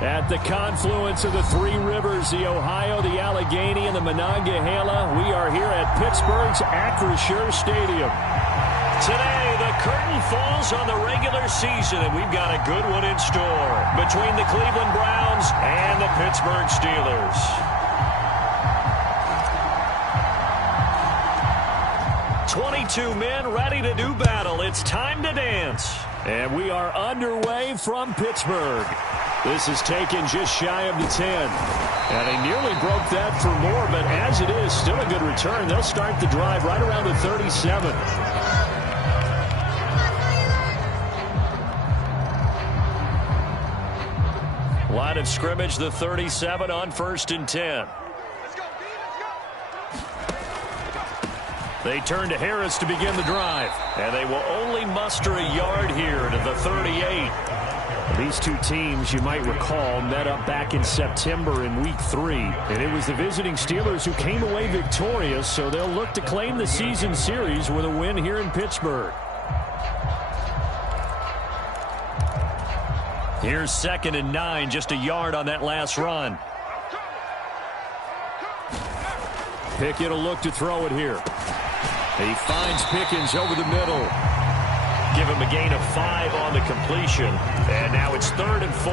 At the confluence of the three rivers, the Ohio, the Allegheny, and the Monongahela, we are here at Pittsburgh's Acrisure Stadium. Today, the curtain falls on the regular season, and we've got a good one in store between the Cleveland Browns and the Pittsburgh Steelers. "22 men ready to do battle. It's time to dance." And we are underway from Pittsburgh. This is taken just shy of the 10. And they nearly broke that for more, but as it is, still a good return. They'll start the drive right around the 37. Line of scrimmage, the 37 on 1st and 10. They turn to Harris to begin the drive. And they will only muster a yard here to the 38. These two teams, you might recall, met up back in September in Week 3. And it was the visiting Steelers who came away victorious, so they'll look to claim the season series with a win here in Pittsburgh. Here's 2nd and 9, just a yard on that last run. Pickett will look to throw it here. He finds Pickens over the middle. Give him a gain of 5 on the completion. And now it's 3rd and 4.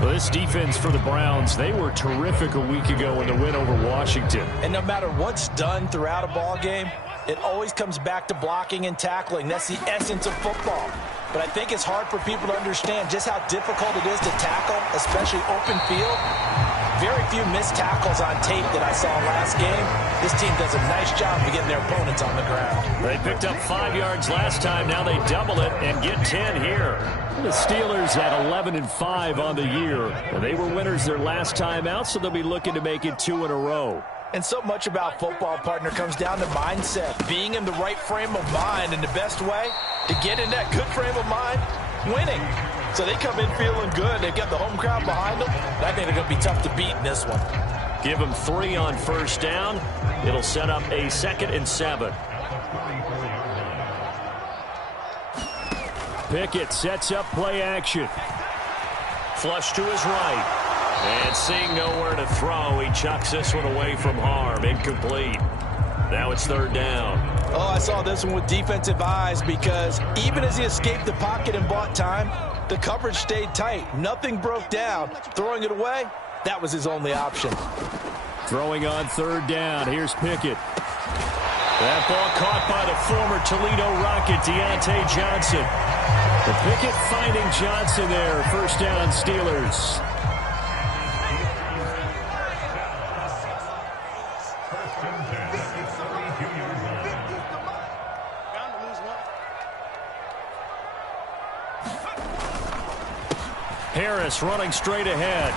Well, this defense for the Browns, they were terrific a week ago in the win over Washington. And no matter what's done throughout a ball game, it always comes back to blocking and tackling. That's the essence of football. But I think it's hard for people to understand just how difficult it is to tackle, especially open field. Very few missed tackles on tape that I saw last game. This team does a nice job of getting their opponents on the ground. They picked up 5 yards last time. Now they double it and get 10 here. The Steelers at 11-5 on the year. They were winners their last time out, so they'll be looking to make it 2 in a row. And so much about football, partner, comes down to mindset. Being in the right frame of mind, and the best way to get in that good frame of mind, winning. So they come in feeling good. They got the home crowd behind them. And I think they're going to be tough to beat in this one. Give them 3 on 1st down. It'll set up a 2nd and 7. Pickett sets up play action. Flush to his right. And seeing nowhere to throw, he chucks this one away from harm. Incomplete. Now it's 3rd down. Oh, I saw this one with defensive eyes because even as he escaped the pocket and bought time, the coverage stayed tight. Nothing broke down. Throwing it away, that was his only option. Throwing on 3rd down. Here's Pickett. That ball caught by the former Toledo Rocket, Deontay Johnson. The Pickett finding Johnson there. 1st down, Steelers. Harris running straight ahead.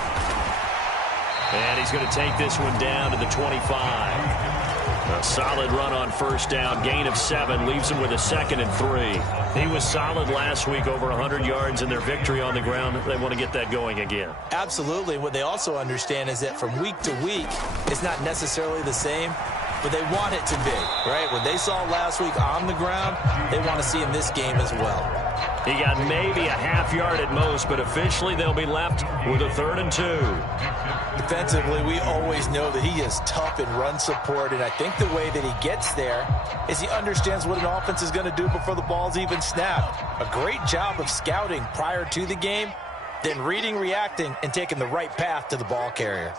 And he's going to take this one down to the 25. A solid run on 1st down. Gain of 7 leaves him with a 2nd and 3. He was solid last week, over 100 yards in their victory on the ground. They want to get that going again. Absolutely. What they also understand is that from week to week, it's not necessarily the same, but they want it to be, right? What they saw last week on the ground, they want to see in this game as well. He got maybe a half yard at most, but officially they'll be left with a 3rd and 2. Defensively, we always know that he is tough in run support, and I think the way that he gets there is he understands what an offense is going to do before the ball's even snapped. A great job of scouting prior to the game, then reading, reacting, and taking the right path to the ball carrier.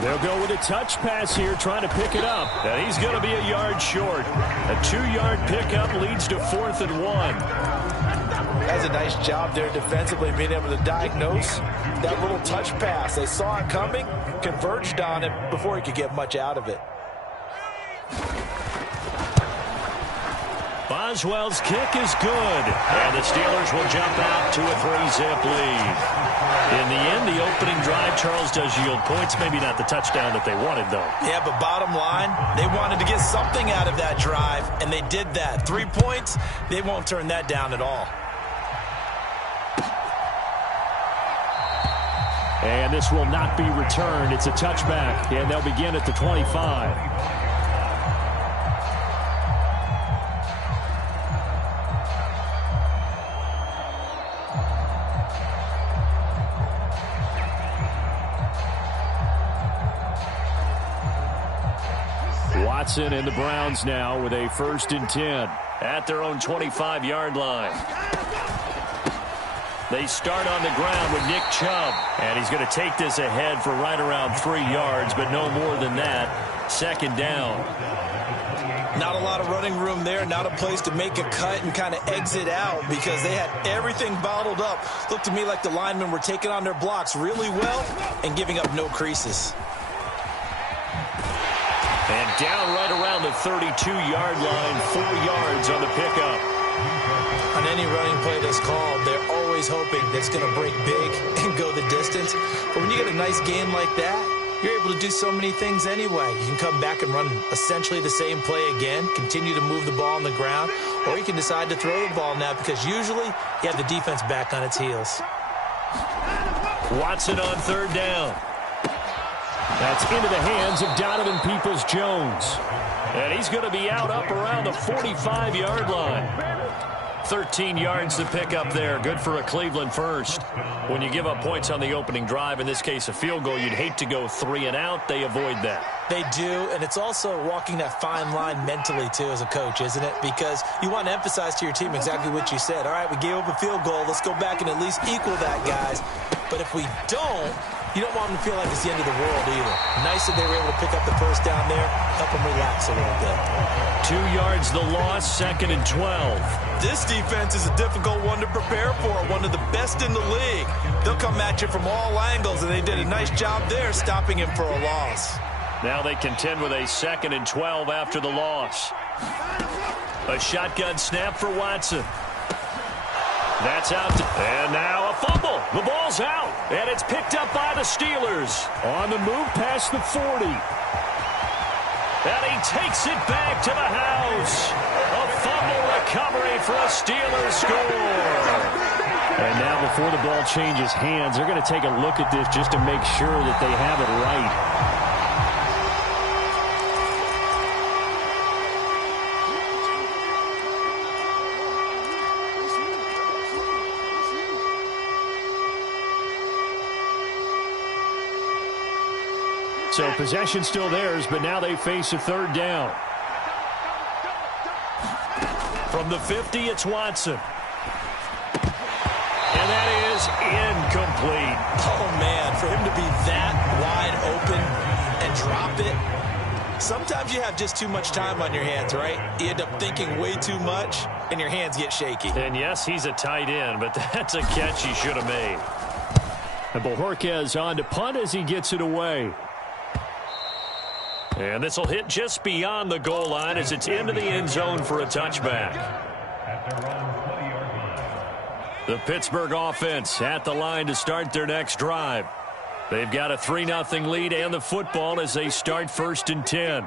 They'll go with a touch pass here, trying to pick it up. And he's going to be a yard short. A 2-yard pickup leads to 4th and 1. That's a nice job there defensively, being able to diagnose that little touch pass. They saw it coming, converged on it before he could get much out of it. Boswell's kick is good. And the Steelers will jump out to a 3-zip lead. In the end, the opening drive, Charles, does yield points. Maybe not the touchdown that they wanted, though. Yeah, but bottom line, they wanted to get something out of that drive, and they did that. 3 points, they won't turn that down at all. And this will not be returned. It's a touchback, and they'll begin at the 25. Watson and the Browns now with a 1st and 10. At their own 25-yard line. They start on the ground with Nick Chubb. And he's going to take this ahead for right around 3 yards, but no more than that. 2nd down. Not a lot of running room there. Not a place to make a cut and kind of exit out because they had everything bottled up. Looked to me like the linemen were taking on their blocks really well and giving up no creases. And down right around the 32-yard line, 4 yards on the pickup. On any running play that's called, they're always hoping that it's going to break big and go the distance. But when you get a nice game like that, you're able to do so many things anyway. You can come back and run essentially the same play again, continue to move the ball on the ground, or you can decide to throw the ball now because usually you have the defense back on its heels. Watson on 3rd down. That's into the hands of Donovan Peoples-Jones. And he's going to be out up around the 45-yard line. 13 yards to pick up there. Good for a Cleveland first. When you give up points on the opening drive, in this case a field goal, you'd hate to go 3 and out. They avoid that. They do, and it's also walking that fine line mentally, too, as a coach, isn't it? Because you want to emphasize to your team exactly what you said. All right, we gave up a field goal. Let's go back and at least equal that, guys. But if we don't, you don't want them to feel like it's the end of the world either. Nice that they were able to pick up the 1st down there, help them relax a little bit. 2 yards the loss, 2nd and 12. This defense is a difficult one to prepare for, one of the best in the league. They'll come at you from all angles, and they did a nice job there stopping him for a loss. Now they contend with a 2nd and 12 after the loss. A shotgun snap for Watson. That's out. And now a fumble. The ball's out. And it's picked up by the Steelers. On the move past the 40. And he takes it back to the house. A fumble recovery for a Steelers score. And now before the ball changes hands, they're going to take a look at this just to make sure that they have it right. So possession still theirs, but now they face a 3rd down. From the 50, it's Watson. And that is incomplete. Oh, man, for him to be that wide open and drop it. Sometimes you have just too much time on your hands, right? You end up thinking way too much, and your hands get shaky. And, yes, he's a tight end, but that's a catch he should have made. And Bojorquez on to punt as he gets it away. And this will hit just beyond the goal line as it's into the end zone for a touchback. The Pittsburgh offense at the line to start their next drive. They've got a 3-0 lead and the football as they start 1st and 10.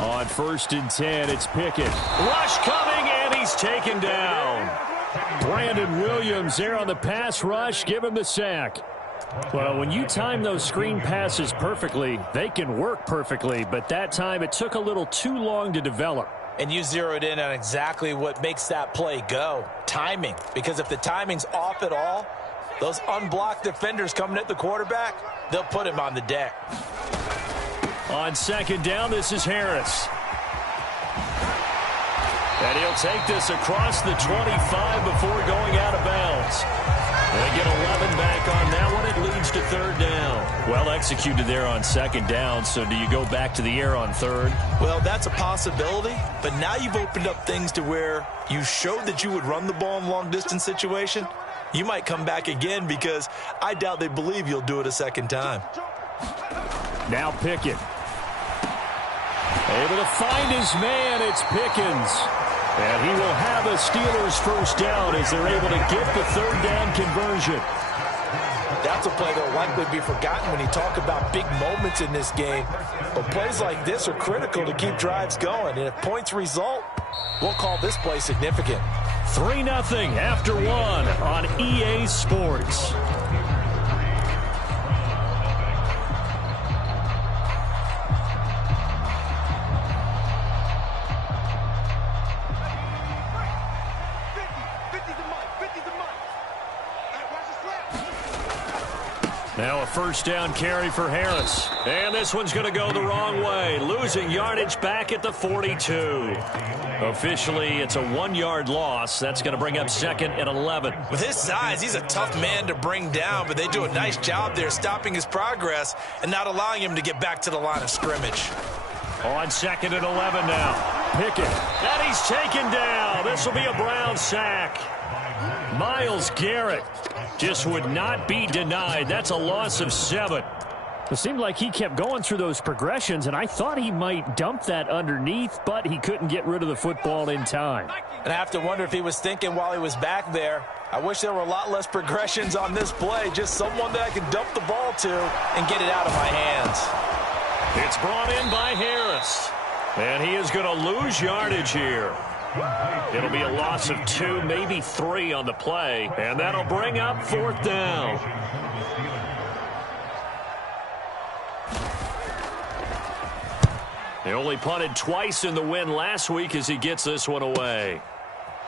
On 1st and 10, it's Pickett. Rush coming, and he's taken down. Brandon Williams there on the pass rush. Give him the sack. Well, when you time those screen passes perfectly, they can work perfectly, but that time it took a little too long to develop. And you zeroed in on exactly what makes that play go. Timing. Because if the timing's off at all, those unblocked defenders coming at the quarterback, they'll put him on the deck. On 2nd down, this is Harris. And he'll take this across the 25 before going out of bounds. They get 11 back on that one. It leads to 3rd down. Well executed there on 2nd down. So do you go back to the air on 3rd? Well, that's a possibility. But now you've opened up things to where you showed that you would run the ball in long-distance situation. You might come back again because I doubt they believe you'll do it a 2nd time. Now Pickett. Able to find his man. It's Pickens. And he will have a Steelers 1st down as they're able to get the 3rd down conversion. That's a play that will likely be forgotten when you talk about big moments in this game. But plays like this are critical to keep drives going. And if points result, we'll call this play significant. 3-0 after 1 on EA Sports. Now a first down carry for Harris. And this one's going to go the wrong way. Losing yardage back at the 42. Officially, it's a 1-yard loss. That's going to bring up 2nd and 11. With his size, he's a tough man to bring down, but they do a nice job there stopping his progress and not allowing him to get back to the line of scrimmage. On 2nd and 11 now. Pickett. And he's taken down. This will be a Brown sack. Myles Garrett just would not be denied. That's a loss of 7. It seemed like he kept going through those progressions, and I thought he might dump that underneath, but he couldn't get rid of the football in time. And I have to wonder if he was thinking while he was back there, I wish there were a lot less progressions on this play, just someone that I can dump the ball to and get it out of my hands. It's brought in by Harris, and he is going to lose yardage here. It'll be a loss of 2, maybe 3 on the play, and that'll bring up 4th down. They only punted twice in the win last week as he gets this one away.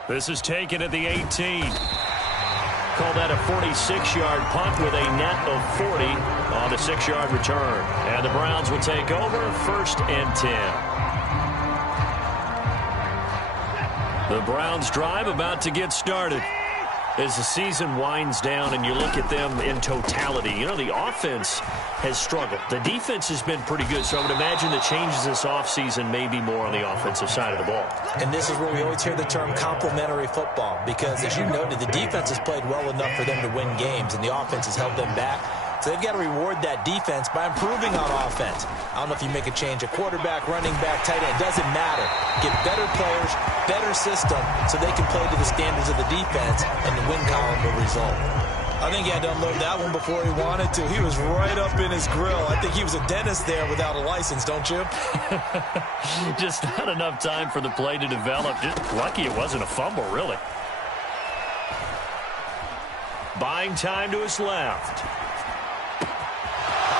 This is taken at the 18. Call that a 46-yard punt with a net of 40 on the 6-yard return. And the Browns will take over 1st and 10. The Browns drive about to get started. As the season winds down and you look at them in totality, you know, the offense has struggled. The defense has been pretty good, so I would imagine the changes this offseason may be more on the offensive side of the ball. And this is where we always hear the term complementary football, because as you noted, the defense has played well enough for them to win games, and the offense has held them back. So they've got to reward that defense by improving on offense. I don't know if you make a change at quarterback, running back, tight end. It doesn't matter. Get better players, better system, so they can play to the standards of the defense, and the win column will result. I think he had to unload that one before he wanted to. He was right up in his grill. I think he was a dentist there without a license, don't you? Just not enough time for the play to develop. Just lucky it wasn't a fumble, really. Buying time to his left.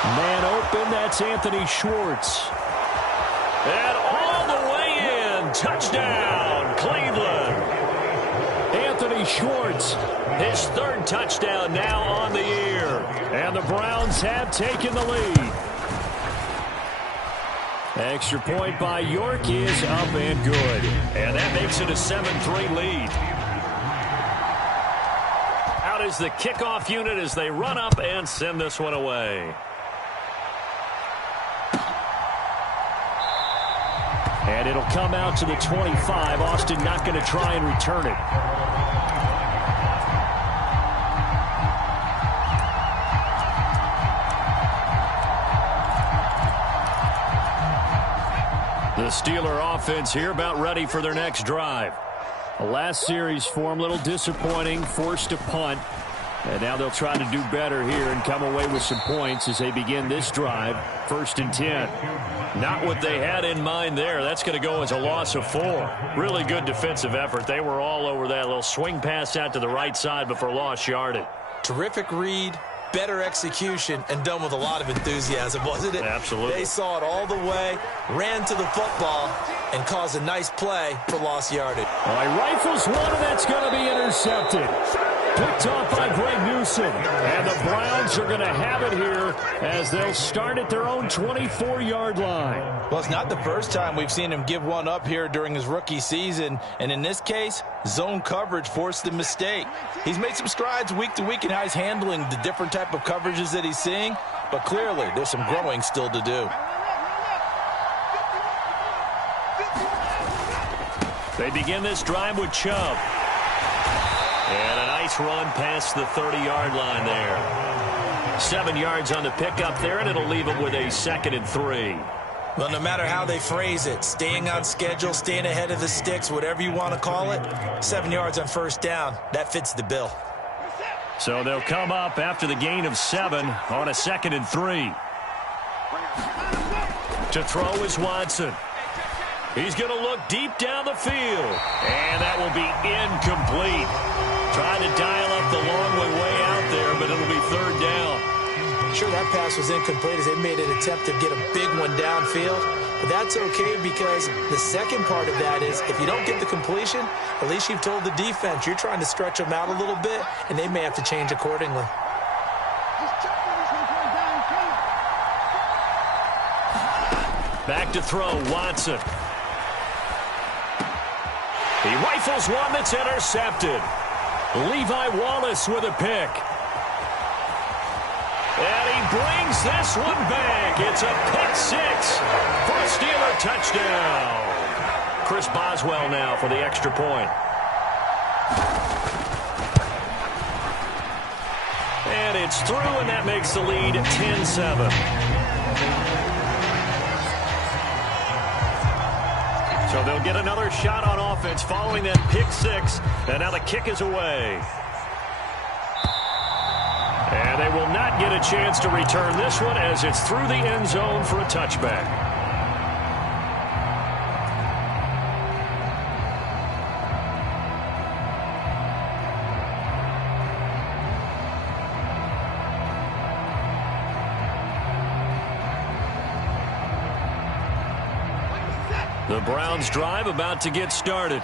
Man open, that's Anthony Schwartz. And all the way in. Touchdown, Cleveland. Anthony Schwartz, his 3rd touchdown now on the year. And the Browns have taken the lead. Extra point by York is up and good. And that makes it a 7-3 lead. Out is the kickoff unit as they run up and send this one away. And it'll come out to the 25. Austin not going to try and return it. The Steeler offense here about ready for their next drive. The last series for them, a little disappointing, forced to punt. And now they'll try to do better here and come away with some points as they begin this drive. 1st and 10. Not what they had in mind there. That's going to go as a loss of 4. Really good defensive effort. They were all over that little swing pass out to the right side before lost yardage. Terrific read, better execution, and done with a lot of enthusiasm, wasn't it? Absolutely. They saw it all the way, ran to the football, and caused a nice play for lost yardage. All right, rifles one, and that's going to be intercepted. Picked off by Greg Newsome. And the Browns are going to have it here as they'll start at their own 24-yard line. Well, it's not the first time we've seen him give one up here during his rookie season. And in this case, zone coverage forced the mistake. He's made some strides week to week in how he's handling the different type of coverages that he's seeing. But clearly, there's some growing still to do. They begin this drive with Chubb. And a nice run past the 30-yard line there. 7 yards on the pickup there, and it'll leave them with a 2nd and 3. Well, no matter how they phrase it, staying on schedule, staying ahead of the sticks, whatever you want to call it, 7 yards on 1st down, that fits the bill. So they'll come up after the gain of 7 on a 2nd and 3. To throw is Watson. He's going to look deep down the field. And that will be incomplete. Trying to dial up the long way out there, but it'll be 3rd down. Sure, that pass was incomplete as they made an attempt to get a big one downfield. But that's okay because the second part of that is if you don't get the completion, at least you've told the defense you're trying to stretch them out a little bit, and they may have to change accordingly. Back to throw, Watson. He rifles one that's intercepted. Levi Wallace with a pick. And he brings this one back. It's a pick six for a Steeler touchdown. Chris Boswell now for the extra point. And it's through, and that makes the lead 10-7. So they'll get another shot on offense following that pick six. And now the kick is away. And they will not get a chance to return this one as it's through the end zone for a touchback. The Browns drive about to get started.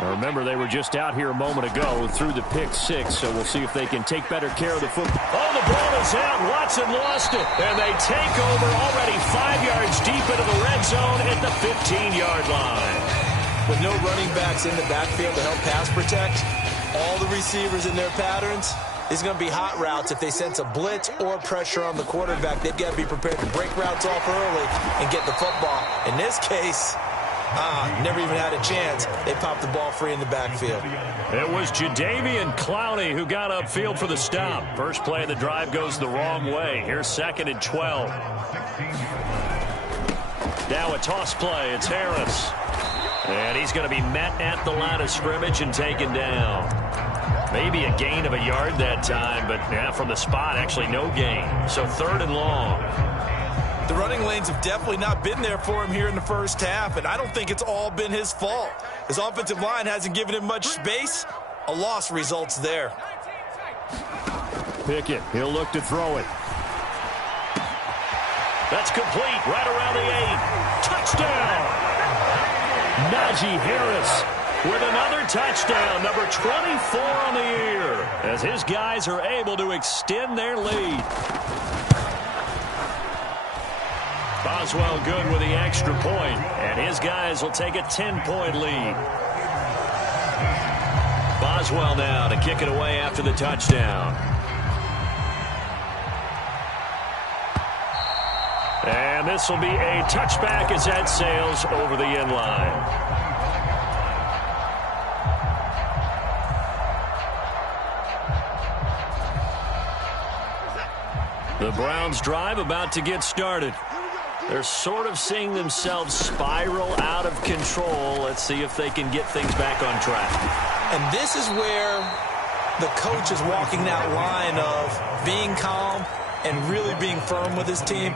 Remember, they were just out here a moment ago through the pick six, so we'll see if they can take better care of the football. Oh, the ball is out. Watson lost it. And they take over already 5 yards deep into the red zone at the 15-yard line. With no running backs in the backfield to help pass protect, all the receivers in their patterns, it's going to be hot routes. If they sense a blitz or pressure on the quarterback, they've got to be prepared to break routes off early and get the football. In this case, never even had a chance. They popped the ball free in the backfield. It was Jadeveon Clowney who got upfield for the stop. First play of the drive goes the wrong way. Here's 2nd and 12. Now a toss play. It's Harris. And he's going to be met at the line of scrimmage and taken down. Maybe a gain of a yard that time, but from the spot, actually no gain. So 3rd and long. The running lanes have definitely not been there for him here in the first half, and I don't think it's all been his fault. His offensive line hasn't given him much space. A loss results there. Pickett, he'll look to throw it. That's complete, right around the 8. Touchdown! Najee Harris with another touchdown, number 24 on the year, as his guys are able to extend their lead. Boswell good with the extra point, and his guys will take a 10-point lead. Boswell now to kick it away after the touchdown. And this will be a touchback as that sails over the end line. The Browns drive about to get started. They're sort of seeing themselves spiral out of control. Let's see if they can get things back on track. And this is where the coach is walking that line of being calm and really being firm with his team.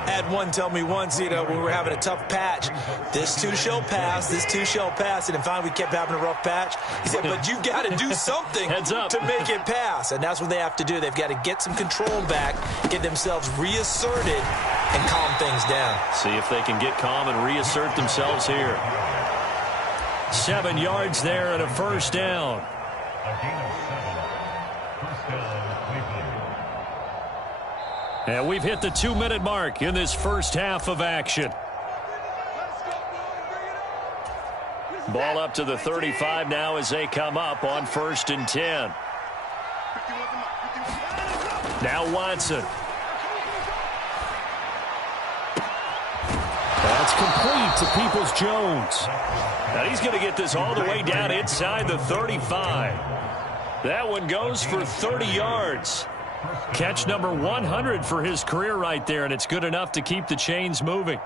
I had one tell me once, when we were having a tough patch, this too shall pass, this too shall pass. And then finally we kept having a rough patch. He said, but you've got to do something to make it pass. And that's what they have to do. They've got to get some control back, get themselves reasserted, and calm things down. See if they can get calm and reassert themselves here. 7 yards there and a first down. And we've hit the 2-minute mark in this first half of action. Ball up to the 35 now as they come up on 1st and 10. Now Watson. That's complete to Peoples-Jones. And he's going to get this all the way down inside the 35. That one goes for 30 yards. Catch number 100 for his career right there, and it's good enough to keep the chains moving.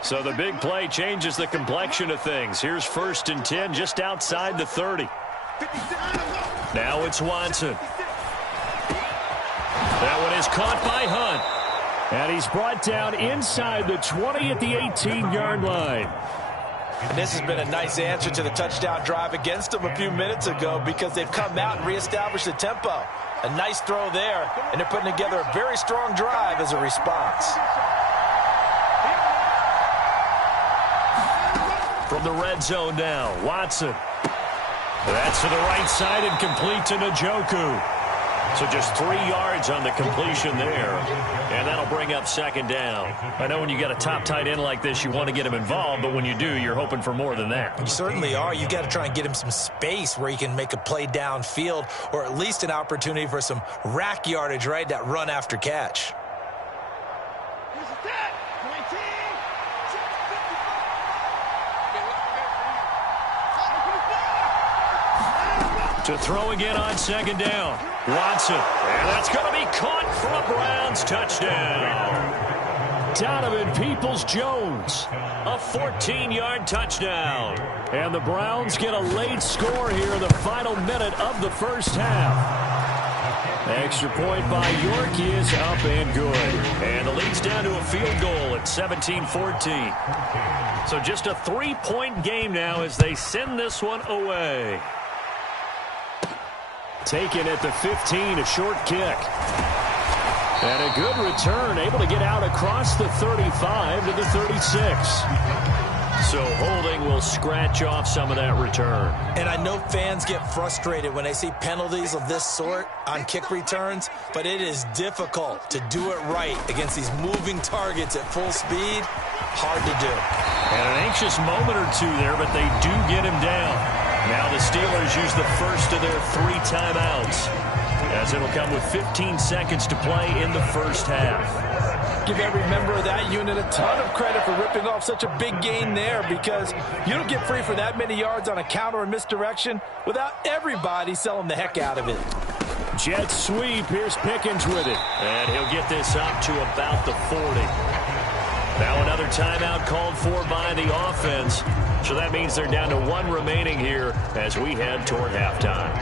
So the big play changes the complexion of things. Here's 1st and 10 just outside the 30. Now it's Watson. That one is caught by Hunt. And he's brought down inside the 20 at the 18-yard line. And this has been a nice answer to the touchdown drive against them a few minutes ago because they've come out and reestablished the tempo. A nice throw there, and they're putting together a very strong drive as a response. From the red zone now, Watson. That's to the right side and complete to Njoku. So just 3 yards on the completion there. And that'll bring up second down. I know when you got a top tight end like this, you want to get him involved, but when you do, you're hoping for more than that. You certainly are. You got to try and get him some space where he can make a play downfield, or at least an opportunity for some rack yardage, right? That run after catch. To throw again on second down. Watson. And that's going to be caught for a Browns touchdown. Donovan Peoples-Jones. A 14-yard touchdown. And the Browns get a late score here in the final minute of the first half. Extra point by York is up and good. And the lead's down to a field goal at 17-14. So just a 3-point game now as they send this one away. Taken at the 15, a short kick. And a good return, able to get out across the 35 to the 36. So holding will scratch off some of that return. And I know fans get frustrated when they see penalties of this sort on kick returns, but it is difficult to do it right against these moving targets at full speed. Hard to do. And an anxious moment or two there, but they do get him down. Now the Steelers use the first of their 3 timeouts, as it'll come with 15 seconds to play in the first half. Give every member of that unit a ton of credit for ripping off such a big gain there, because you don't get free for that many yards on a counter or misdirection without everybody selling the heck out of it. Jet sweep. Here's Pickens with it. And he'll get this up to about the 40. Now another timeout called for by the offense. So that means they're down to 1 remaining here as we head toward halftime.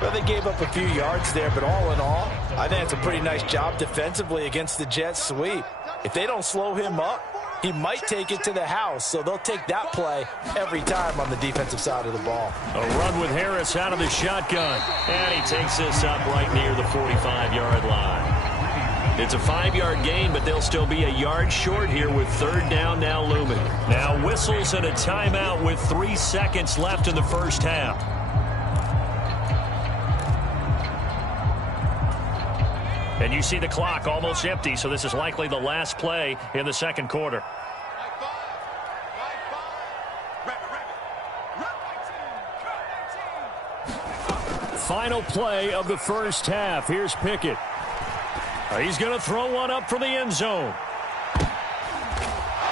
Well, they gave up a few yards there, but all in all, I think it's a pretty nice job defensively against the jet sweep. If they don't slow him up, he might take it to the house, so they'll take that play every time on the defensive side of the ball. A run with Harris out of the shotgun, and he takes this up right near the 45-yard line. It's a 5-yard gain, but they'll still be a yard short here with third down now looming. Now whistles and a timeout with 3 seconds left in the first half. And you see the clock almost empty, so this is likely the last play in the second quarter. Final play of the first half. Here's Pickett. He's going to throw one up for the end zone.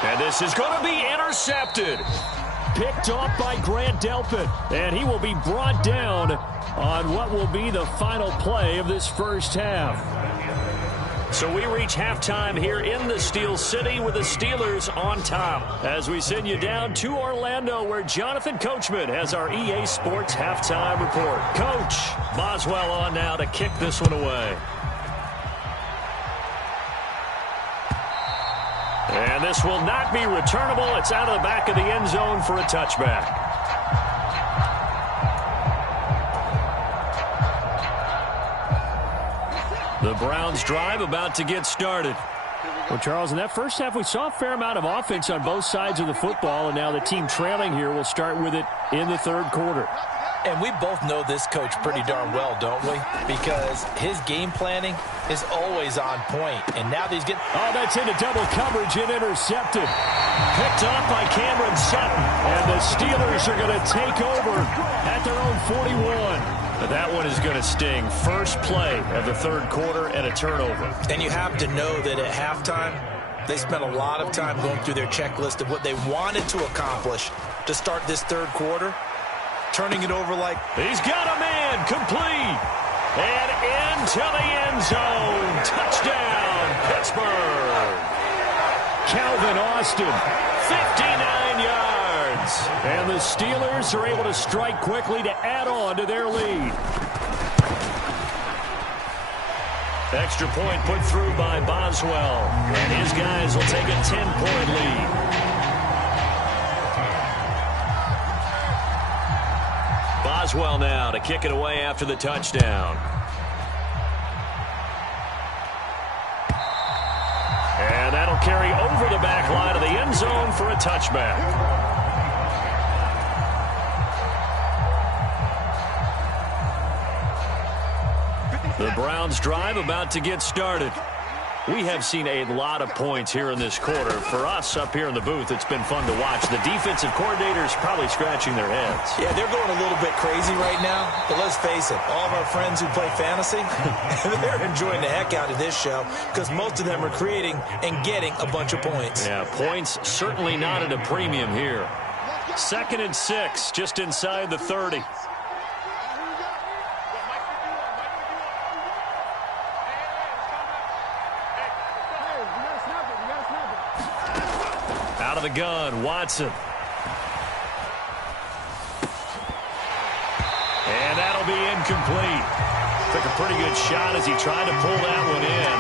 And this is going to be intercepted. Picked off by Grant Delpit. And he will be brought down on what will be the final play of this first half. So we reach halftime here in the Steel City with the Steelers on top, as we send you down to Orlando, where Jonathan Coachman has our EA Sports halftime report. Coach, Boswell on now to kick this one away. And this will not be returnable. It's out of the back of the end zone for a touchback. The Browns drive about to get started. Well, Charles, in that first half, we saw a fair amount of offense on both sides of the football, and now the team trailing here will start with it in the third quarter. And we both know this coach pretty darn well, don't we? Because his game planning is always on point. And now he's getting... Oh, that's into double coverage and intercepted. Picked off by Cameron Sutton. And the Steelers are going to take over at their own 41. But that one is going to sting. First play of the third quarter and a turnover. And you have to know that at halftime, they spent a lot of time going through their checklist of what they wanted to accomplish to start this third quarter. Turning it over like... He's got a man, complete. And into the end zone. Touchdown, Pittsburgh. Calvin Austin, 59 yards. And the Steelers are able to strike quickly to add on to their lead. Extra point put through by Boswell. And his guys will take a 10-point lead. Boswell now to kick it away after the touchdown. And that'll carry over the back line of the end zone for a touchback. The Browns drive about to get started. We have seen a lot of points here in this quarter. For us up here in the booth, it's been fun to watch. The defensive coordinators probably scratching their heads. Yeah, they're going a little bit crazy right now. But let's face it, all of our friends who play fantasy, they're enjoying the heck out of this show because most of them are creating and getting a bunch of points. Yeah, points certainly not at a premium here. 2nd and 6, just inside the 30. Out of the gun, Watson. And that'll be incomplete. Took a pretty good shot as he tried to pull that one in.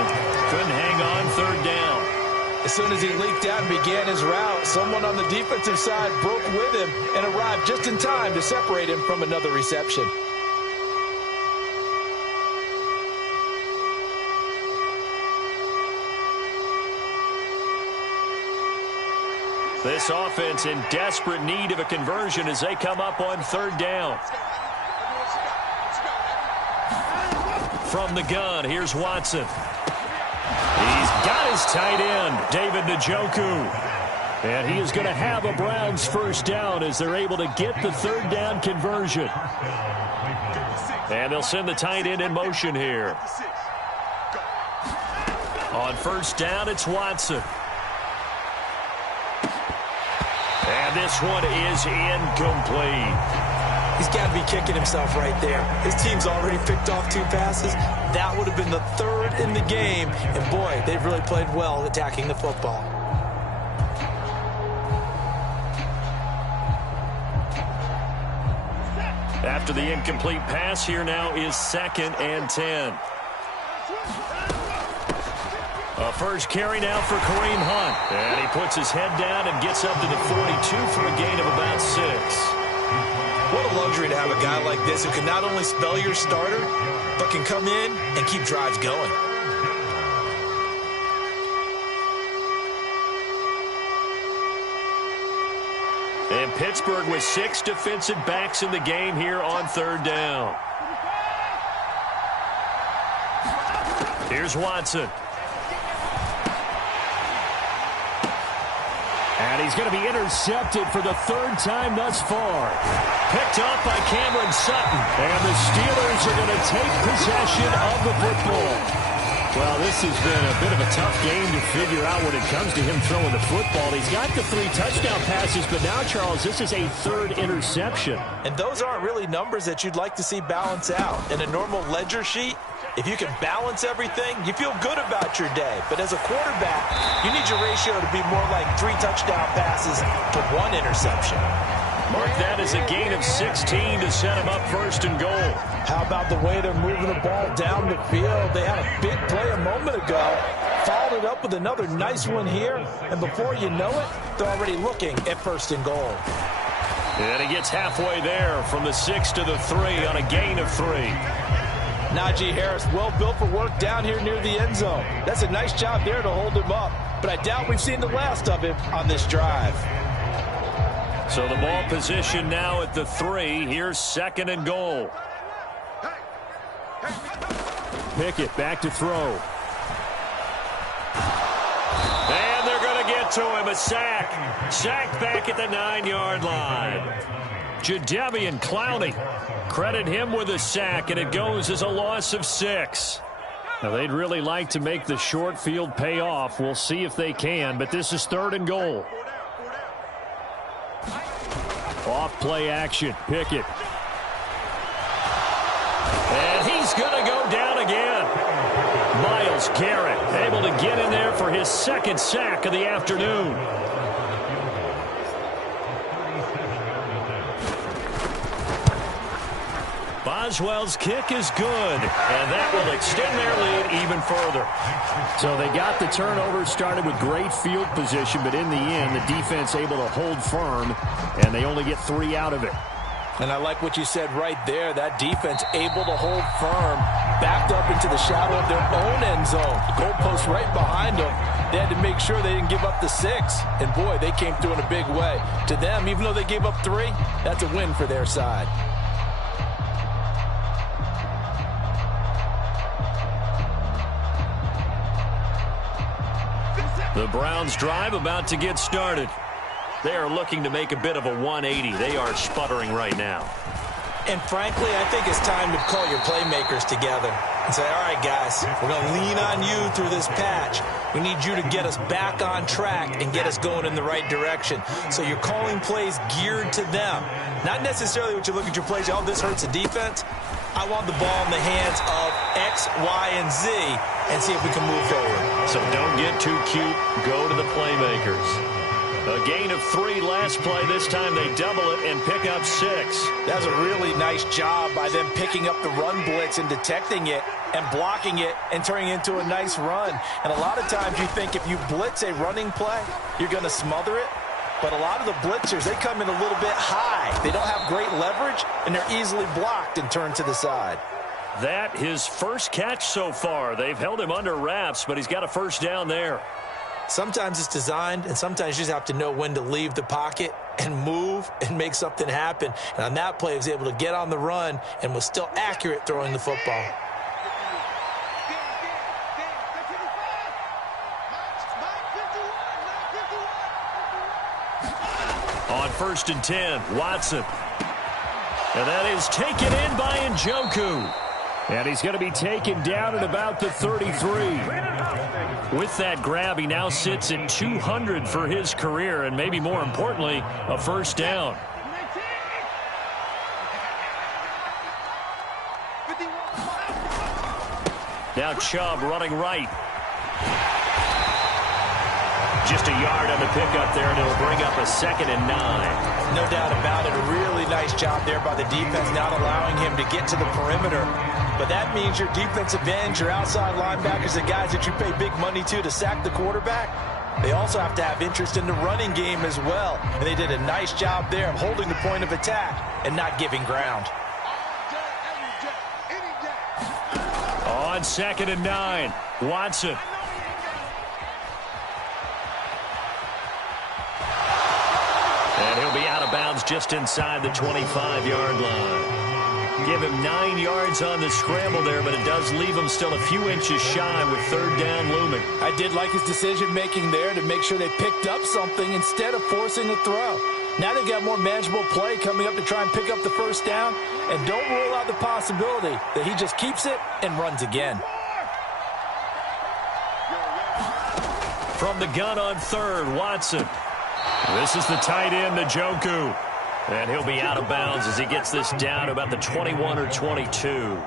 Couldn't hang on 3rd down. As soon as he leaked out and began his route, someone on the defensive side broke with him and arrived just in time to separate him from another reception. This offense in desperate need of a conversion as they come up on 3rd down. From the gun, here's Watson. He's got his tight end, David Njoku. And he is going to have a Browns 1st down as they're able to get the 3rd down conversion. And they'll send the tight end in motion here. On 1st down, it's Watson. And this one is incomplete. He's got to be kicking himself right there. His team's already picked off 2 passes. That would have been the 3rd in the game. And, boy, they've really played well attacking the football. After the incomplete pass, here now is 2nd and 10. A first carry now for Kareem Hunt. And he puts his head down and gets up to the 42 for a gain of about 6. What a luxury to have a guy like this who can not only spell your starter, but can come in and keep drives going. And Pittsburgh with 6 defensive backs in the game here on 3rd down. Here's Watson. And he's going to be intercepted for the 3rd time thus far. Picked up by Cameron Sutton. And the Steelers are going to take possession of the football. Well, this has been a bit of a tough game to figure out when it comes to him throwing the football. He's got the 3 touchdown passes, but now, Charles, this is a 3rd interception. And those aren't really numbers that you'd like to see balance out. In a normal ledger sheet, if you can balance everything, you feel good about your day. But as a quarterback, you need your ratio to be more like 3 touchdown passes to 1 interception. Mark that as a gain of 16 to set him up 1st and goal. How about the way they're moving the ball down the field? They had a big play a moment ago, followed it up with another nice one here, and before you know it, they're already looking at 1st and goal. And he gets halfway there from the 6 to the 3 on a gain of 3. Najee Harris, well built for work down here near the end zone. That's a nice job there to hold him up, but I doubt we've seen the last of him on this drive. So the ball position now at the 3. Here's 2nd and goal. Pickett back to throw. And they're going to get to him. A sack. Sacked back at the 9-yard line. Jadeveon Clowney. Credit him with a sack, and it goes as a loss of 6. Now, they'd really like to make the short field pay off. We'll see if they can, but this is 3rd and goal. Off play action. Pickett. And he's going to go down again. Myles Garrett able to get in there for his 2nd sack of the afternoon. Boswell's kick is good, and that will extend their lead even further. So they got the turnover started with great field position, but in the end, the defense able to hold firm, and they only get 3 out of it. And I like what you said right there. That defense able to hold firm, backed up into the shadow of their own end zone. The goalpost right behind them. They had to make sure they didn't give up the 6. And, boy, they came through in a big way. To them, even though they gave up 3, that's a win for their side. The Browns drive about to get started. They are looking to make a bit of a 180. They are sputtering right now. And frankly, I think it's time to call your playmakers together and say, all right, guys, we're going to lean on you through this patch. We need you to get us back on track and get us going in the right direction. So you're calling plays geared to them. Not necessarily what you look at your plays, oh, this hurts the defense. I want the ball in the hands of X, Y, and Z and see if we can move forward. So don't get too cute. Go to the playmakers. A gain of 3 last play. This time they double it and pick up 6. That was a really nice job by them picking up the run blitz and detecting it and blocking it and turning it into a nice run. And a lot of times you think if you blitz a running play, you're going to smother it. But a lot of the blitzers, they come in a little bit high. They don't have great leverage, and they're easily blocked and turned to the side. That his first catch so far. They've held him under wraps, but he's got a first down there. Sometimes it's designed, and sometimes you just have to know when to leave the pocket and move and make something happen. And on that play, he was able to get on the run and was still accurate throwing the football. On 1st and 10, Watson. And that is taken in by Njoku. And he's going to be taken down at about the 33. With that grab, he now sits at 200 for his career, and maybe more importantly, a first down. Now Chubb running right. Just a yard on the pickup there, and it'll bring up a 2nd and 9. No doubt about it. A really nice job there by the defense, not allowing him to get to the perimeter. But that means your defensive ends, your outside linebackers, the guys that you pay big money to sack the quarterback, they also have to have interest in the running game as well. And they did a nice job there of holding the point of attack and not giving ground. On 2nd and 9, Watson. And he'll be out of bounds just inside the 25-yard line. Give him 9 yards on the scramble there, but it does leave him still a few inches shy with 3rd down looming. I did like his decision-making there to make sure they picked up something instead of forcing a throw. Now they've got more manageable play coming up to try and pick up the first down, and don't rule out the possibility that he just keeps it and runs again. From the gun on 3rd, Watson. This is the tight end, Njoku. And he'll be out of bounds as he gets this down to about the 21 or 22.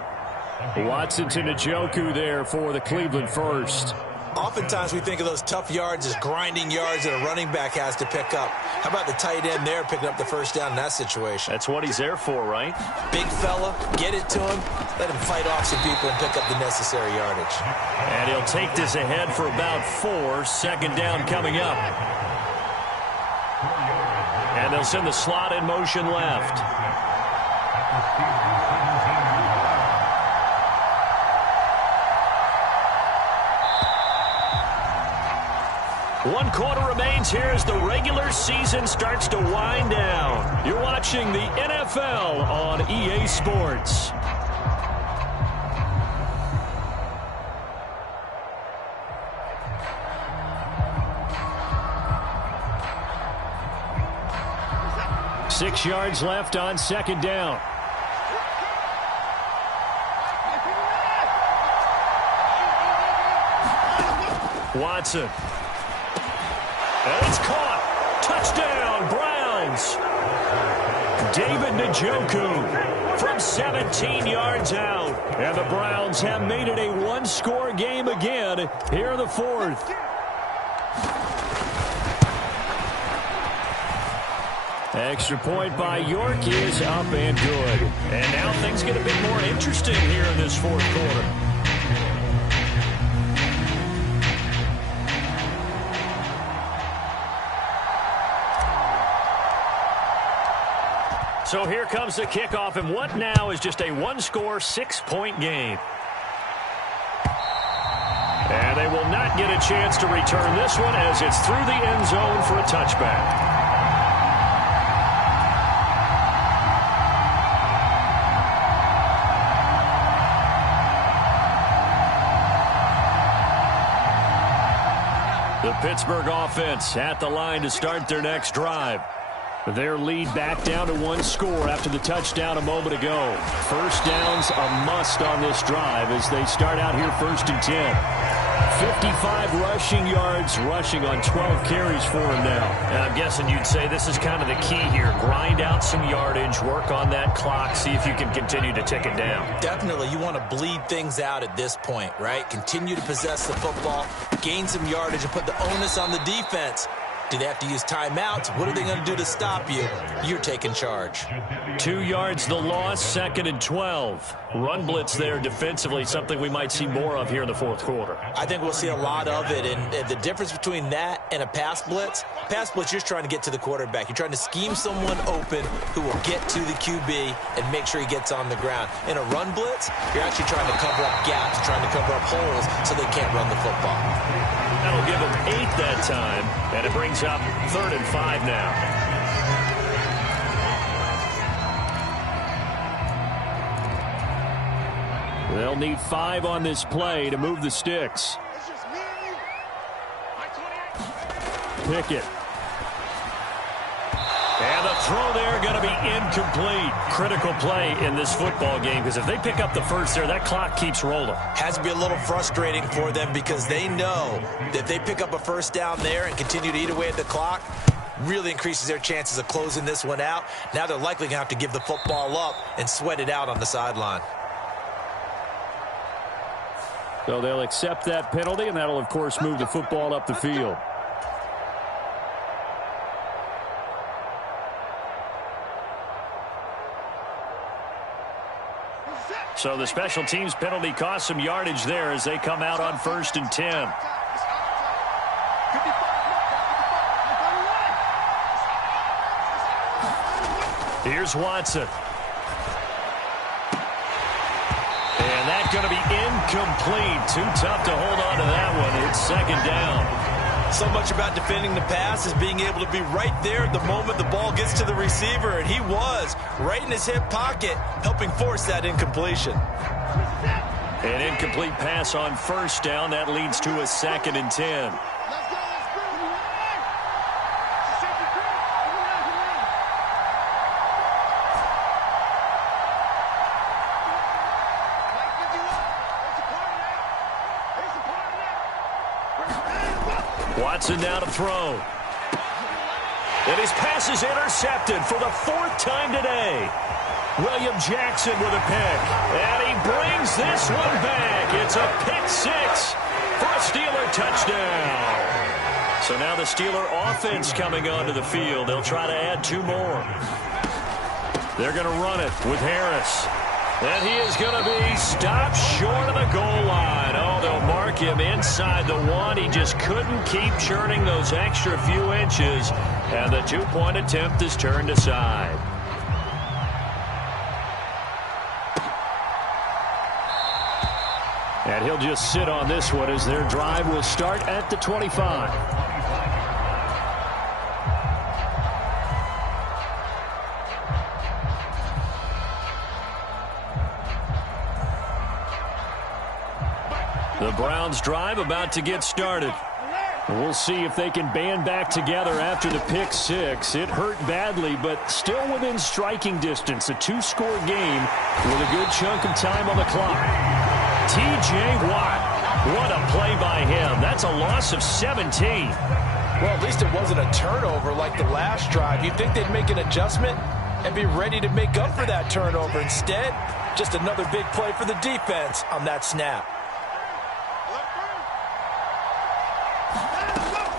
Watson to Njoku there for the Cleveland first. Oftentimes we think of those tough yards as grinding yards that a running back has to pick up. How about the tight end there picking up the first down in that situation? That's what he's there for, right? Big fella, get it to him, let him fight off some people and pick up the necessary yardage. And he'll take this ahead for about 4. 2nd down coming up. And they'll send the slot in motion left. One quarter remains here as the regular season starts to wind down. You're watching the NFL on EA Sports. Six yards left on 2nd down. Watson. And it's caught. Touchdown, Browns. David Njoku from 17 yards out. And the Browns have made it a one-score game again here in the 4th. Extra point by York is up and good. And now things get a bit more interesting here in this 4th quarter. So here comes the kickoff, and what now is just a one-score, 6-point game. And they will not get a chance to return this one as it's through the end zone for a touchback. The Pittsburgh offense at the line to start their next drive. Their lead back down to one score after the touchdown a moment ago. First down's a must on this drive as they start out here 1st and 10. 55 rushing yards, rushing on 12 carries for him now. And I'm guessing you'd say this is kind of the key here. Grind out some yardage, work on that clock, see if you can continue to tick it down. Definitely, you want to bleed things out at this point, right? Continue to possess the football, gain some yardage, and put the onus on the defense. Do they have to use timeouts? What are they going to do to stop you? You're taking charge. 2 yards the loss, 2nd and 12. Run blitz there defensively, something we might see more of here in the fourth quarter. I think we'll see a lot of it, and the difference between that and a pass blitz, you're just trying to get to the quarterback. You're trying to scheme someone open who will get to the QB and make sure he gets on the ground. In a run blitz, you're actually trying to cover up gaps, trying to cover up holes so they can't run the football. That'll give them 8 that time, and it brings up 3rd and 5 now. They'll need 5 on this play to move the sticks. Pickett. And the throw there going to be incomplete. Critical play in this football game because if they pick up the first there, that clock keeps rolling. Has to be a little frustrating for them because they know that if they pick up a first down there and continue to eat away at the clock, really increases their chances of closing this one out. Now they're likely going to have to give the football up and sweat it out on the sideline. So they'll accept that penalty, and that'll, of course, move the football up the field. So the special teams penalty cost some yardage there as they come out on 1st and 10. Here's Watson. And that's going to be incomplete. Too tough to hold on to that one. It's 2nd down. So much about defending the pass is being able to be right there at the moment the ball gets to the receiver, and he was right in his hip pocket, helping force that incompletion. An incomplete pass on 1st down. That leads to a 2nd and 10. Watson now to throw. And his pass is intercepted for the 4th time today. William Jackson with a pick. And he brings this one back. It's a pick 6 for a Steeler touchdown. So now the Steeler offense coming onto the field. They'll try to add 2 more. They're going to run it with Harris. And he is going to be stopped short of the goal line. Oh, they'll mark him inside the 1. He just couldn't keep churning those extra few inches. And the 2-point attempt is turned aside. And he'll just sit on this one as their drive will start at the 25. The Browns drive about to get started. We'll see if they can band back together after the pick 6. It hurt badly, but still within striking distance. A 2-score game with a good chunk of time on the clock. T.J. Watt, what a play by him. That's a loss of 17. Well, at least it wasn't a turnover like the last drive. You'd think they'd make an adjustment and be ready to make up for that turnover. Instead, just another big play for the defense on that snap.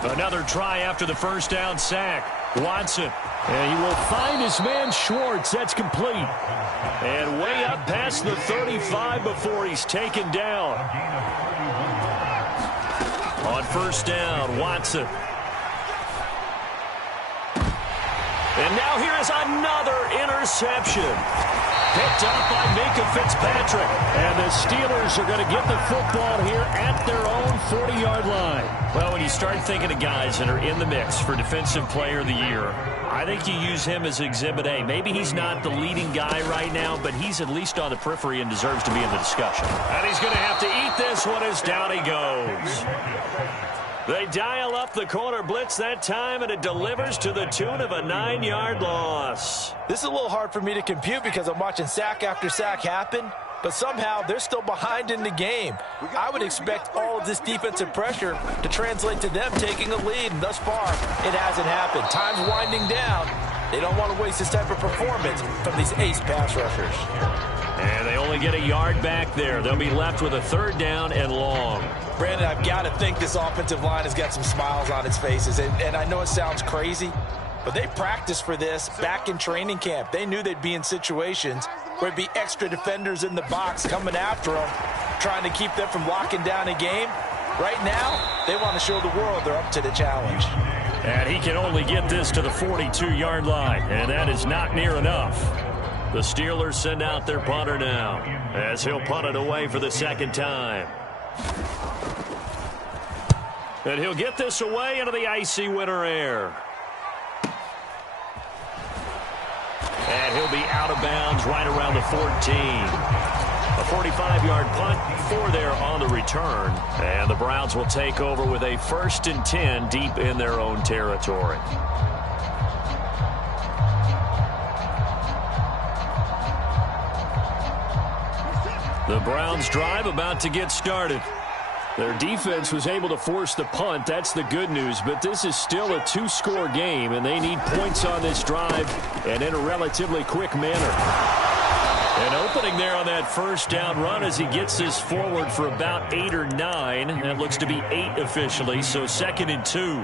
Another try after the 1st down sack. Watson. And he will find his man Schwartz. That's complete. And way up past the 35 before he's taken down. On 1st down, Watson. And now here is another interception. Picked up by Minkah Fitzpatrick. And the Steelers are going to get the football here at their own 40-yard line. Well, when you start thinking of guys that are in the mix for Defensive Player of the Year, I think you use him as Exhibit A. Maybe he's not the leading guy right now, but he's at least on the periphery and deserves to be in the discussion. And he's going to have to eat this one as down he goes. They dial up the corner blitz that time, and it delivers to the tune of a 9-yard loss. This is a little hard for me to compute because I'm watching sack after sack happen, but somehow they're still behind in the game. I would expect all of this defensive pressure to translate to them taking a lead, and thus far, it hasn't happened. Time's winding down. They don't want to waste this type of performance from these ace pass rushers. And they only get a yard back there. They'll be left with a 3rd down and long. Brandon, I've got to think this offensive line has got some smiles on its faces. And I know it sounds crazy, but they practiced for this back in training camp. They knew they'd be in situations where it'd be extra defenders in the box coming after them, trying to keep them from locking down a game. Right now, they want to show the world they're up to the challenge. And he can only get this to the 42-yard line, and that is not near enough. The Steelers send out their punter now, as he'll punt it away for the 2nd time. And he'll get this away into the icy winter air. And he'll be out of bounds right around the 14. A 45-yard punt, 4 there on the return. And the Browns will take over with a 1st and 10 deep in their own territory. The Browns drive about to get started. Their defense was able to force the punt. That's the good news. But this is still a 2-score game, and they need points on this drive and in a relatively quick manner. An opening there on that 1st down run as he gets this forward for about 8 or 9. That looks to be 8 officially, so 2nd and 2.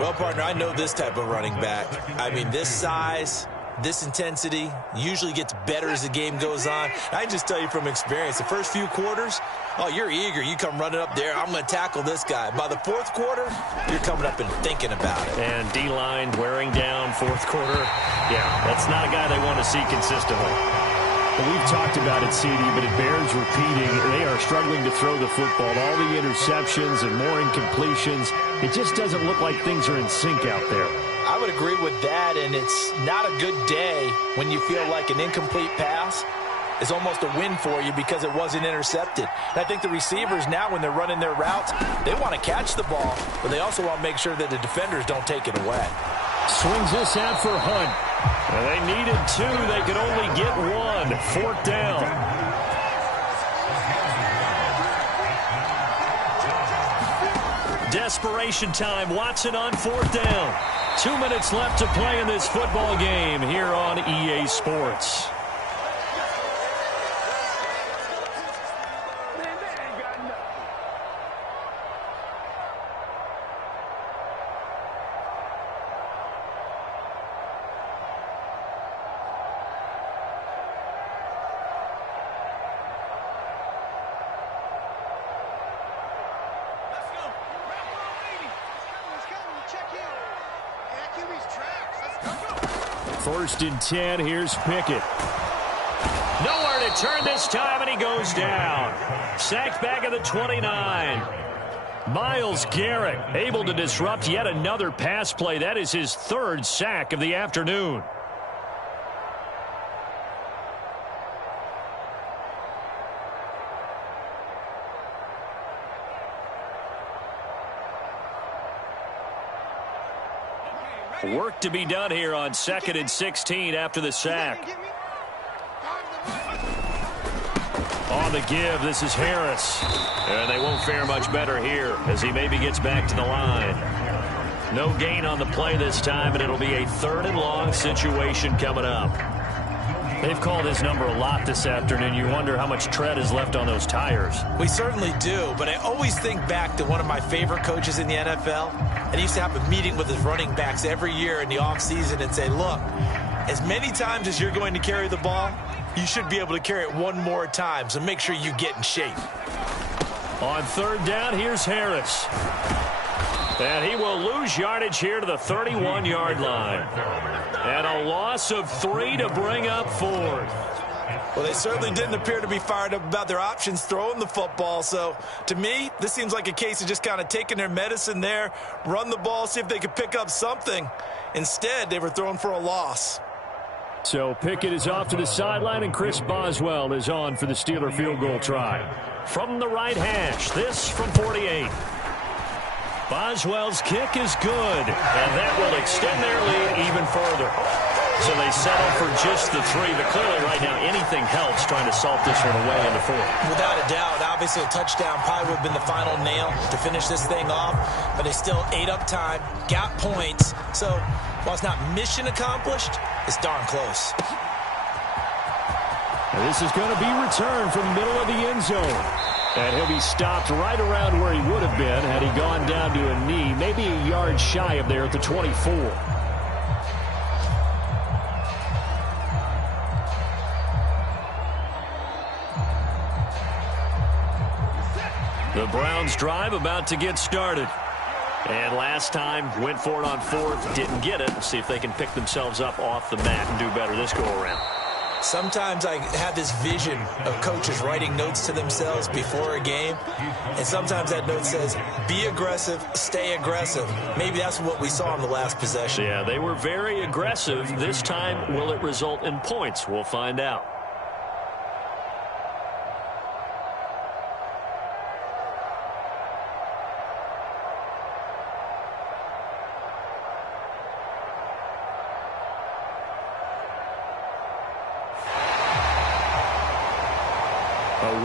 Well, partner, I know this type of running back. I mean, this size, this intensity usually gets better as the game goes on. I can just tell you from experience, the first few quarters, oh, you're eager. You come running up there, I'm going to tackle this guy. By the 4th quarter, you're coming up and thinking about it. And D-line wearing down 4th quarter. Yeah, that's not a guy they want to see consistently. Well, we've talked about it, CD, but it bears repeating. They are struggling to throw the football. All the interceptions and more incompletions. It just doesn't look like things are in sync out there. I would agree with that, and it's not a good day when you feel like an incomplete pass is almost a win for you because it wasn't intercepted. And I think the receivers now, when they're running their routes, they want to catch the ball, but they also want to make sure that the defenders don't take it away. Swings this out for Hunt. Well, they needed 2. They could only get 1. 4th down. Desperation time. Watson on 4th down. 2 minutes left to play in this football game here on EA Sports. First and 10, here's Pickett. Nowhere to turn this time, and he goes down. Sacked back at the 29. Myles Garrett able to disrupt yet another pass play. That is his 3rd sack of the afternoon. Work to be done here on 2nd and 16 after the sack. On the give, this is Harris. And they won't fare much better here as he maybe gets back to the line. No gain on the play this time, and it'll be a 3rd and long situation coming up. They've called his number a lot this afternoon. You wonder how much tread is left on those tires. We certainly do, but I always think back to one of my favorite coaches in the NFL. And he used to have a meeting with his running backs every year in the offseason and say, look, as many times as you're going to carry the ball, you should be able to carry it 1 more time, so make sure you get in shape. On 3rd down, here's Harris. And he will lose yardage here to the 31-yard line. And a loss of 3 to bring up 4th. Well, they certainly didn't appear to be fired up about their options throwing the football. So, to me, this seems like a case of just kind of taking their medicine there, run the ball, see if they could pick up something. Instead, they were throwing for a loss. So Pickett is off to the sideline, and Chris Boswell is on for the Steeler field goal try. From the right hash, this from 48. Boswell's kick is good. And that will extend their lead even further. So they settle for just the 3, but clearly right now anything helps trying to salt this one away in the 4th. Without a doubt, obviously a touchdown probably would have been the final nail to finish this thing off, but they still ate up time, got points. So while it's not mission accomplished, it's darn close. And this is going to be returned from the middle of the end zone. And he'll be stopped right around where he would have been had he gone down to a knee, maybe a yard shy of there at the 24. The Browns drive about to get started. And last time, went for it on 4th, didn't get it. Let's see if they can pick themselves up off the mat and do better this go-around. Sometimes I have this vision of coaches writing notes to themselves before a game, and sometimes that note says, be aggressive, stay aggressive. Maybe that's what we saw in the last possession. Yeah, they were very aggressive. This time, will it result in points? We'll find out.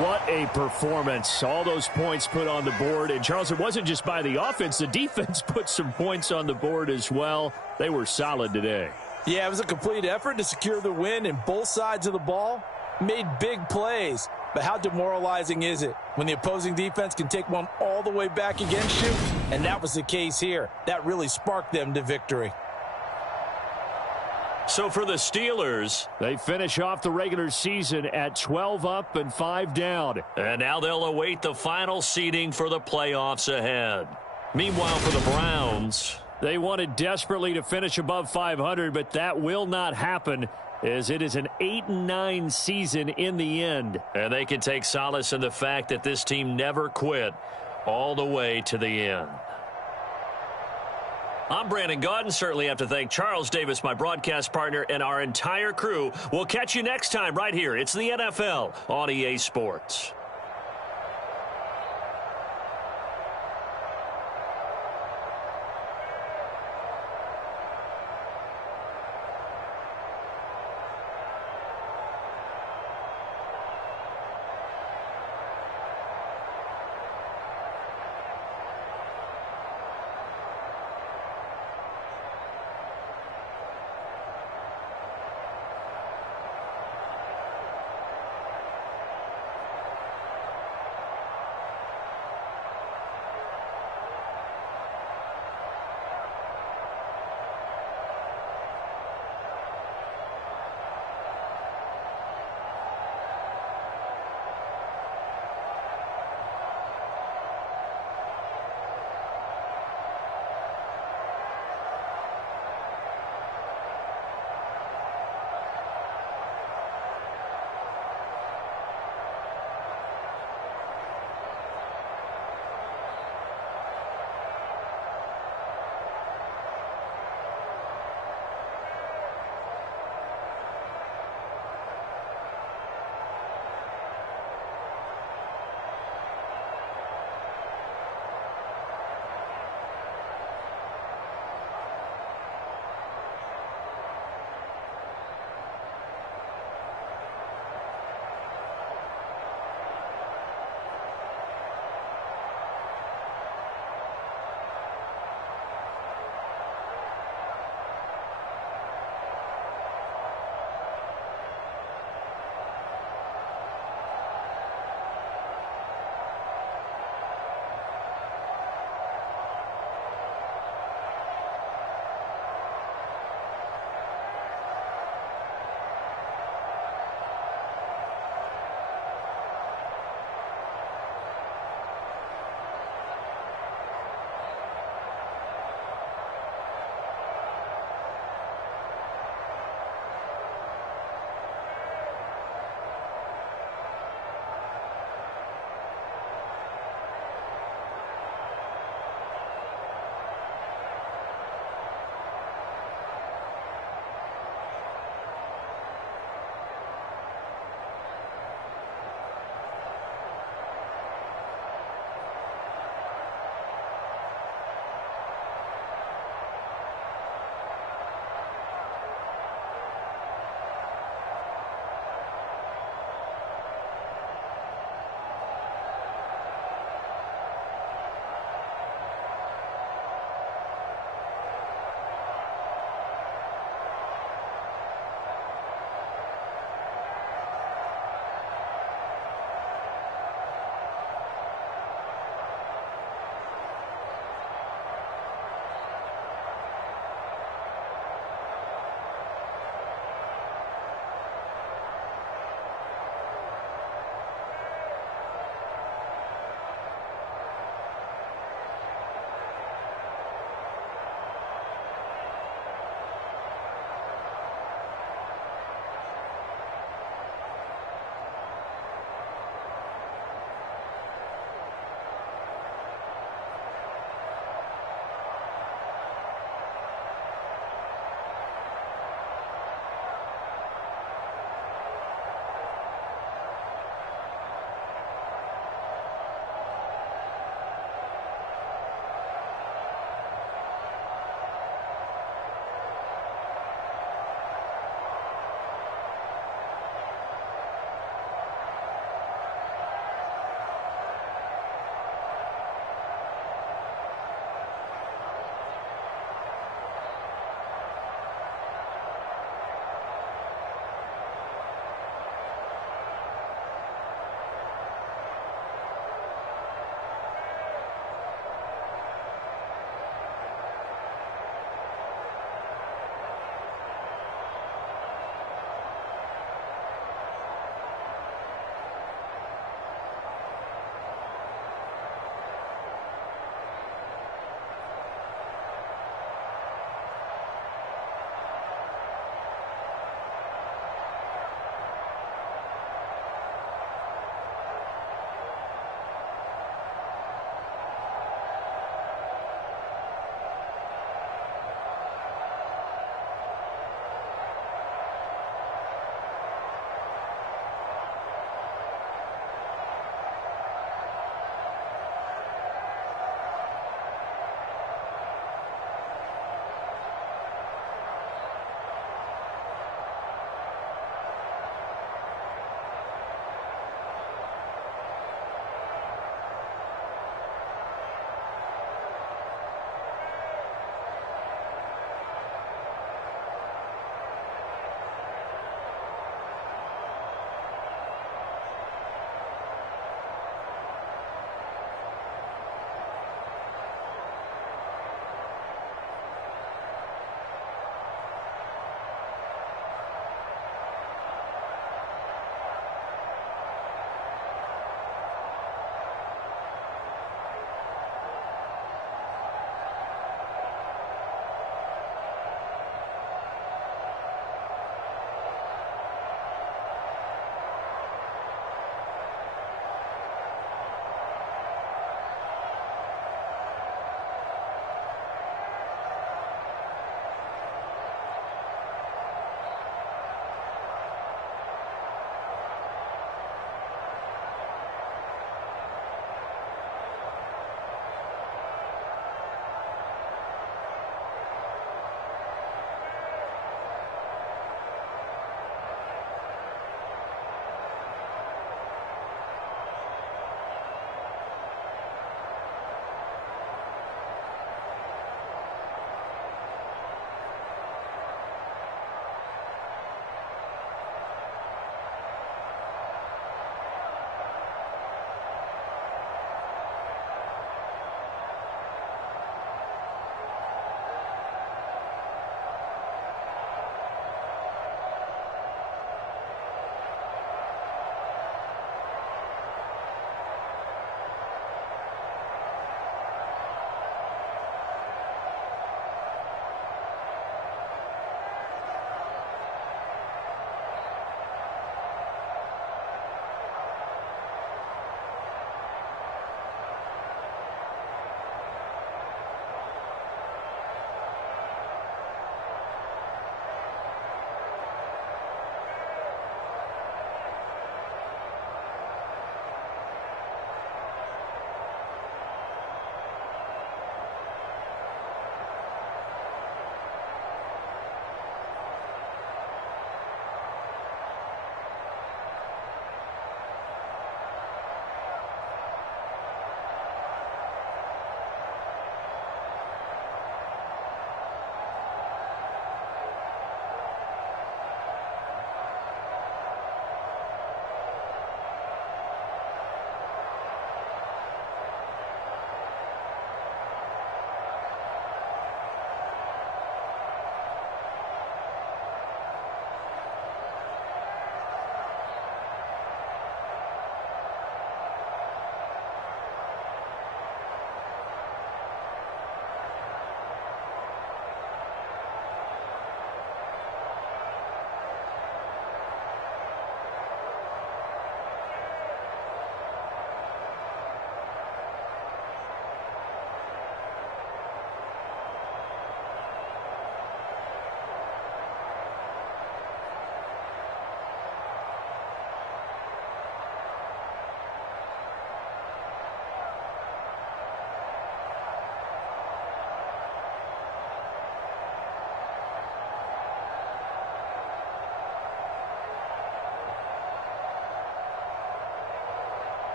What a performance. All those points put on the board. And, Charles, it wasn't just by the offense. The defense put some points on the board as well. They were solid today. Yeah, it was a complete effort to secure the win, and both sides of the ball made big plays. But how demoralizing is it when the opposing defense can take one all the way back against you? And that was the case here. That really sparked them to victory. So for the Steelers, they finish off the regular season at 12 up and 5 down. And now they'll await the final seeding for the playoffs ahead. Meanwhile, for the Browns, they wanted desperately to finish above 500, but that will not happen as it is an 8-9 season in the end. And they can take solace in the fact that this team never quit all the way to the end. I'm Brandon Gaudin. Certainly have to thank Charles Davis, my broadcast partner, and our entire crew. We'll catch you next time right here. It's the NFL on EA Sports.